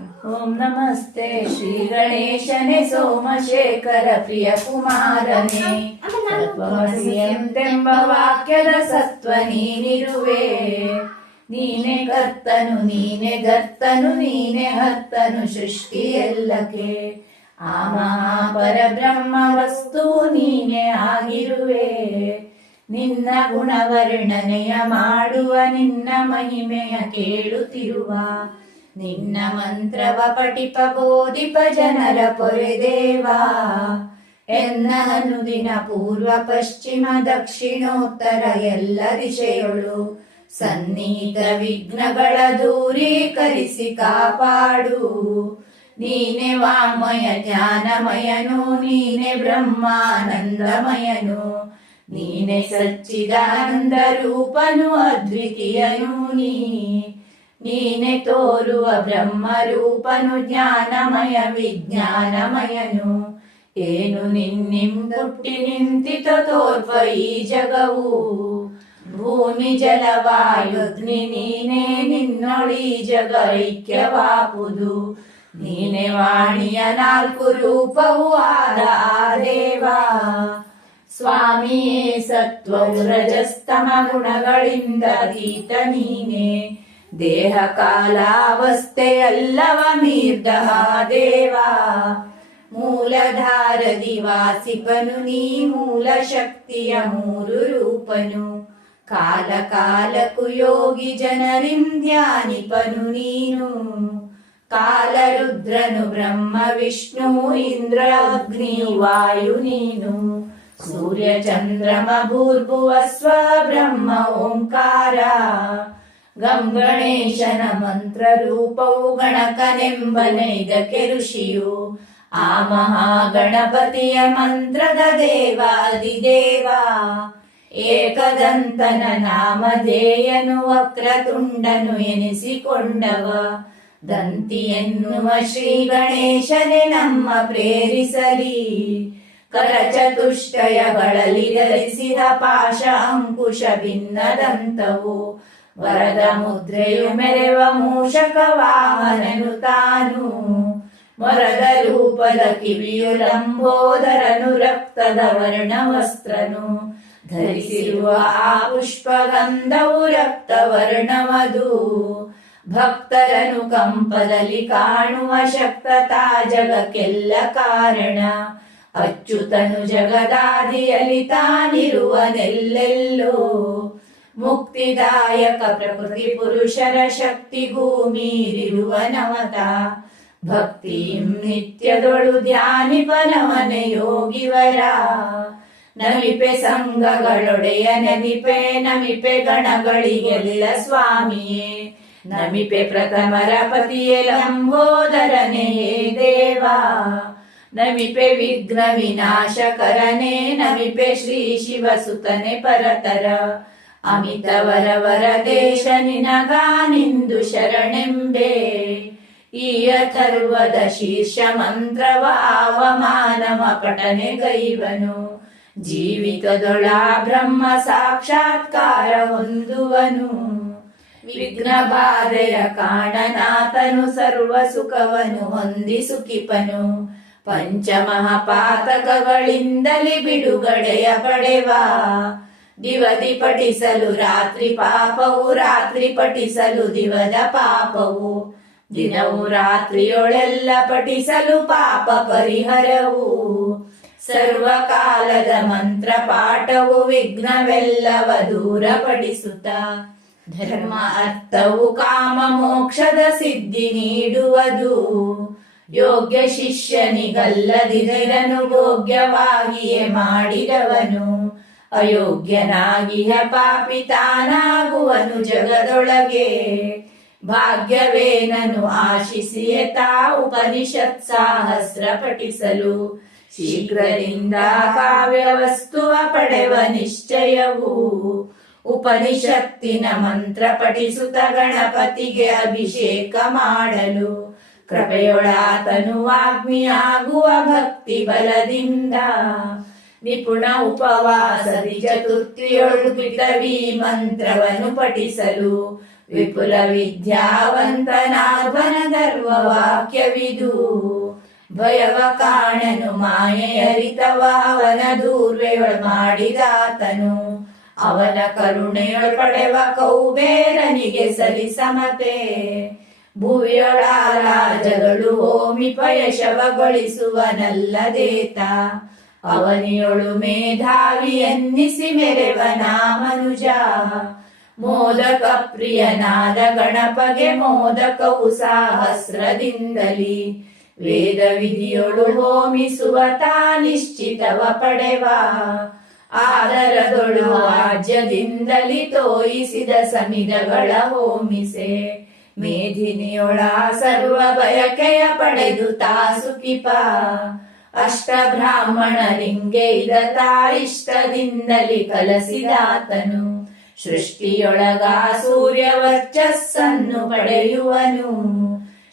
ಓಂ ನಮಸ್ತೆ ಶ್ರೀ ಗಣೇಶನೇ ಸೋಮಶೇಖರ ಪ್ರಿಯ ಕುಮಾರನೇ. ತತ್ವಮಸಿ ಎಂತೆಂಬ ವಾಕ್ಯದ ಸತ್ವ ನೀನಿರುವೆ. ನೀನೆ ಕರ್ತನು ನೀನೆ ಗರ್ತನು ನೀನೆ ಹರ್ತನು ಸೃಷ್ಟಿಯೆಲ್ಲಕ್ಕೆ. ಆ ಮಹಾಪರಬ್ರಹ್ಮ ವಸ್ತು ನೀನೆ ಆಗಿರುವೆ. ನಿನ್ನ ಗುಣವರ್ಣನೆಯ ಮಾಡುವ ನಿನ್ನ ಮಹಿಮೆಯ ಕೇಳುತ್ತಿರುವ ನಿನ್ನ ಮಂತ್ರವ ಪಠಿಪ ಬೋಧಿಪ ಜನರ ಪೊರೆದೇವಾ. ಎನ್ನ ಅನುದಿನ ಪೂರ್ವ ಪಶ್ಚಿಮ ದಕ್ಷಿಣೋತ್ತರ ಎಲ್ಲ ದಿಶೆಯೊಳು ಸನ್ನಿಹಿತ ವಿಘ್ನಗಳ ದೂರೀಕರಿಸಿ ಕಾಪಾಡು. ನೀನೆ ವಾಮಯ ಜ್ಞಾನಮಯನು ನೀನೆ ಬ್ರಹ್ಮಾನಂದಮಯನು ನೀನೆ ಸಚ್ಚಿದಾನಂದ ರೂಪನು ಅದ್ವಿತೀಯನು. ನೀನೆ ತೋರುವ ಬ್ರಹ್ಮ ರೂಪನು ಜ್ಞಾನಮಯ ವಿಜ್ಞಾನಮಯನು. ಏನು ನಿನ್ನಿಂದುಟ್ಟಿ ನಿಂತಿತ ತೋರ್ಪ ಈ ಜಗವು. ಭೂಮಿ ಜಲವಾಯುಗ್ನಿ ನೀನೇ ನಿನ್ನೊಳಿ ಜಗ ಐಕ್ಯವಾಪುದು. ನೀನೆ ವಾಣಿಯ ನಾಲ್ಕು ರೂಪವು ಆದ ಆ ದೇವಾ. ಸ್ವಾಮಿಯೇ ಸತ್ವವು ರಜಸ್ತಮ ಗುಣಗಳಿಂದ ಅತೀತ ನೀನೆ. ದೇಹ ಕಾಲಾವಸ್ಥೆಯಲ್ಲವ ಮೀರ್ದಹ ದೇವಾ. ಮೂಲಧಾರದಿ ವಾಸಿಪನು ನೀ ಮೂಲ ಶಕ್ತಿಯ ಮೂರು ರೂಪನು. ಕಾಲ ಕಾಲಕ್ಕೂ ಯೋಗಿ ಜನರಿಂ ಧ್ಯಾನಿಪನು ನೀನು. ಕಾಲರುದ್ರನು ಬ್ರಹ್ಮ ವಿಷ್ಣು ಇಂದ್ರ ಅಗ್ನಿ ವಾಯು ನೀನು. ಸೂರ್ಯ ಚಂದ್ರಮ ಭೂರ್ಭುವ ಸ್ವ ಬ್ರಹ್ಮ ಓಂಕಾರ. ಗಂ ಗಣೇಶನ ಮಂತ್ರ ರೂಪವು ಗಣಕನೆಂಬನೆ ಇದಕ್ಕೆ ಋಷಿಯು. ಆ ಮಹಾಗಣಪತಿಯ ಮಂತ್ರದ ದೇವಾದಿದೇವ. ಏಕದಂತನ ನಾಮಧೇಯನು ವಕ್ರತುಂಡನು ಎನಿಸಿಕೊಂಡವ. ದಂತಿ ಎನ್ನುವ ಶ್ರೀ ಗಣೇಶನೇ ನಮ್ಮ ಪ್ರೇರಿಸಲಿ. ಕರಚತುಷ್ಟಯಗಳಲ್ಲಿ ಧರಿಸಿದ ಪಾಶ ಅಂಕುಶ ಭಿನ್ನದಂತವು. ವರದ ಮುದ್ರೆಯು ಮೆರೆವ ಮೂಷಕ ವಾಹನನು ತಾನು. ಮೊರದ ರೂಪದ ಕಿವಿಯು ಲಂಬೋದರನು ರಕ್ತದ ವರ್ಣ ವಸ್ತ್ರನು. ಧರಿಸಿರುವ ಆ ಪುಷ್ಪಗಂಧವು ರಕ್ತ ವರ್ಣವದು. ಭಕ್ತರನು ಕಂಪದಲ್ಲಿ ಕಾಣುವ ಶಕ್ತತಾ ಜಗಕ್ಕೆಲ್ಲ ಕಾರಣ. ಅಚ್ಯುತನು ಜಗದಾದಿಯಲ್ಲಿ ತಾನಿರುವನೆಲ್ಲೆಲ್ಲೋ. ಮುಕ್ತಿದಾಯಕ ಪ್ರಕೃತಿ ಪುರುಷರ ಶಕ್ತಿಗೂ ಮೀರಿರುವ ನಮತ. ಭಕ್ತಿ ನಿತ್ಯದೊಳು ಧ್ಯಾನಿಪನವನೆ ಯೋಗಿವರ. ನಮಿಪೆ ಸಂಘಗಳೊಡೆಯ ನಮಿಪೆ ನಮಿಪೆ ಗಣಗಳಿಗೆಲ್ಲ ಸ್ವಾಮಿಯೇ. ನಮಿಪೆ ಪ್ರಥಮರ ಪತಿಯೇ ಲಂಬೋದರನೇ ದೇವಾ. ನಮಿಪೆ ವಿಘ್ನ ವಿನಾಶಕರನೇ ನಮಿಪೆ ಶ್ರೀ ಶಿವಸುತನೆ ಪರತರ. ಅಮಿತ ವರ ದೇಶ ನಿನಗಾನಿಂದು ಶರಣೆಂಬೆ. ಈ ಅಥರ್ವದ ಶೀರ್ಷ ಮಂತ್ರವ ಆವಮಾನವ ಪಠನೆ ಗೈವನು. ಜೀವಿತದೊಳ ಬ್ರಹ್ಮ ಸಾಕ್ಷಾತ್ಕಾರ ಹೊಂದುವನು. ವಿಘ್ನ ಬಾಧೆಯ ಕಾರಣನಾಥನು ಸರ್ವ ಸುಖವನು ಹೊಂದಿ ಸುಖಿಪನು. ಪಂಚಮಹಾಪಾತಕಗಳಿಂದಲೇ ಬಿಡುಗಡೆಯ ಪಡೆವ. ದಿವದಿ ಪಠಿಸಲು ರಾತ್ರಿ ಪಾಪವು ರಾತ್ರಿ ಪಠಿಸಲು ದಿವದ ಪಾಪವು. ದಿನವು ರಾತ್ರಿಯೊಳೆಲ್ಲ ಪಠಿಸಲು ಪಾಪ ಪರಿಹರವು. ಸರ್ವಕಾಲದ ಮಂತ್ರ ಪಾಠವು ವಿಘ್ನವೆಲ್ಲವ ದೂರ ಪಡಿಸುತ್ತ. ಧರ್ಮ ಅರ್ಥವು ಕಾಮ ಮೋಕ್ಷದ ಸಿದ್ಧಿ ನೀಡುವುದು. ಯೋಗ್ಯ ಶಿಷ್ಯನಿಗಲ್ಲದಿರನು ಯೋಗ್ಯವಾಗಿಯೇ ಮಾಡಿದವನು. ಅಯೋಗ್ಯನಾಗಿಯ ಪಾಪಿ ತಾನಾಗುವನು ಜಗದೊಳಗೆ. ಭಾಗ್ಯವೇನನು ಆಶಿಸಿಯೇ ತಾ ಉಪನಿಷತ್ ಸಹಸ್ರ ಪಠಿಸಲು. ಶೀಘ್ರದಿಂದ ಕಾವ್ಯ ವಸ್ತುವ ಪಡೆವ ನಿಶ್ಚಯವು. ಉಪನಿಷತ್ತಿನ ಮಂತ್ರ ಪಠಿಸುತ್ತ ಗಣಪತಿಗೆ ಅಭಿಷೇಕ ಮಾಡಲು. ಕೃಪೆಯೊಳಾತನು ವಾಗ್ಮಿಯಾಗುವ ಭಕ್ತಿ ಬಲದಿಂದ. ನಿಪುಣ ಉಪವಾಸದಿ ಚತುರ್ಥಿಯೊಳು ಪಿತವಿ ಮಂತ್ರವನ್ನು ಪಠಿಸಲು. ವಿಪುಲ ವಿದ್ಯಾವಂತನಾಧ್ವನ ಧರ್ಮ ವಾಕ್ಯವಿದು ಭಯವ ಕಾಣನು ಮಾಯೆಯರಿತವ ಅವನ ದೂರ್ವೆಯೊಳ ಮಾಡಿದಾತನು ಅವನ ಕರುಣೆಯೊಳ ಪಡೆವ ಕೌಬೇರನಿಗೆ ಸಲಿಸಮತೆ ಭುವಿಯೊಳ ರಾಜಗಳು ಹೋಮಿಪಯಶವಗೊಳಿಸುವನಲ್ಲದೇತ ಅವನಿಯೊಳು ಮೇಧಾವಿ ಎನ್ನಿಸಿ ಮೆರೆವನ ಮನುಜ ಮೋದಕ ಪ್ರಿಯನಾದ ಗಣಪಗೆ ಮೋದಕವು ಸಹಸ್ರದಿಂದಲಿ ವೇದ ವಿಧಿಯೊಳು ಹೋಮಿಸುವ ತಾ ನಿಶ್ಚಿತವ ಪಡೆವ ಆದರದೊಳು ರಾಜ್ಯದಿಂದಲಿ ತೋಯಿಸಿದ ಸಮಿದಗಳ ಹೋಮಿಸೆ ಮೇಧಿನಿಯೊಳ ಸರ್ವ ಬಯಕೆಯ ಪಡೆದು ತಾ ಸುಖಿಪ ಅಷ್ಟ ಬ್ರಾಹ್ಮಣರಿಂಗೆ ಇದ ತಾ ಇಷ್ಟದಿಂದಲಿ ಕಲಸಿದಾತನು ಸೃಷ್ಟಿಯೊಳಗ ಸೂರ್ಯ ವರ್ಚಸ್ಸನ್ನು ಪಡೆಯುವನು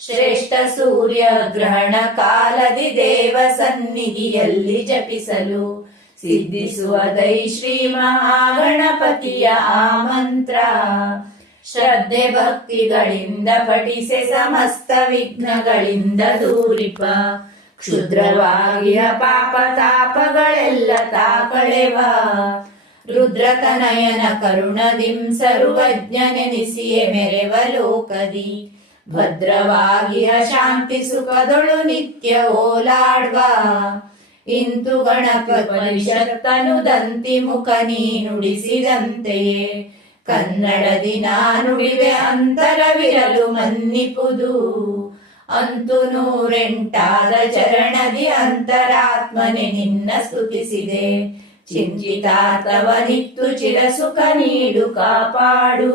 ಶ್ರೇಷ್ಠ ಸೂರ್ಯ ಗ್ರಹಣ ಕಾಲದಿ ದೇವ ಸನ್ನಿಧಿಯಲ್ಲಿ ಜಪಿಸಲು ಸಿದ್ಧಿಸುವದೈ ಶ್ರೀ ಮಹಾಗಣಪತಿಯ ಆ ಮಂತ್ರ ಶ್ರದ್ಧೆ ಭಕ್ತಿಗಳಿಂದ ಪಠಿಸೆ ಸಮಸ್ತ ವಿಘ್ನಗಳಿಂದ ದೂರಿಪ ಕ್ಷುದ್ರವಾಗಿಯ ಪಾಪ ತಾಪಗಳೆಲ್ಲ ತಾ ಕಳೆವ ರುದ್ರತನಯನ ಕರುಣದಿಂ ಸರ್ವಜ್ಞನೆನಿಸಿಯೇ ಮೆರೆವ ಲೋಕದಿ ಭದ್ರವಾಗಿಯ ಶಾಂತಿ ಸುಖದೊಳು ನಿತ್ಯ ಓಲಾಡ್ವ ಇಂತು ಗಣಪ ಪರಿಷತ್ತನು ದಂತಿ ಮುಖ ನೀ ನುಡಿಸಿದಂತೆಯೇ ಕನ್ನಡದಿ ನುಡಿವೆ ಅಂತರವಿರಲು ಮನ್ನಿಪುದು ಅಂತು 108 ಚರಣದಿ ಅಂತರಾತ್ಮನೆ ನಿನ್ನ ಸ್ತುತಿಸಿದೆ ಚಿಂತಿತಾರ್ಥವನಿತ್ತು ಚಿರಸುಖ ನೀಡು ಕಾಪಾಡು.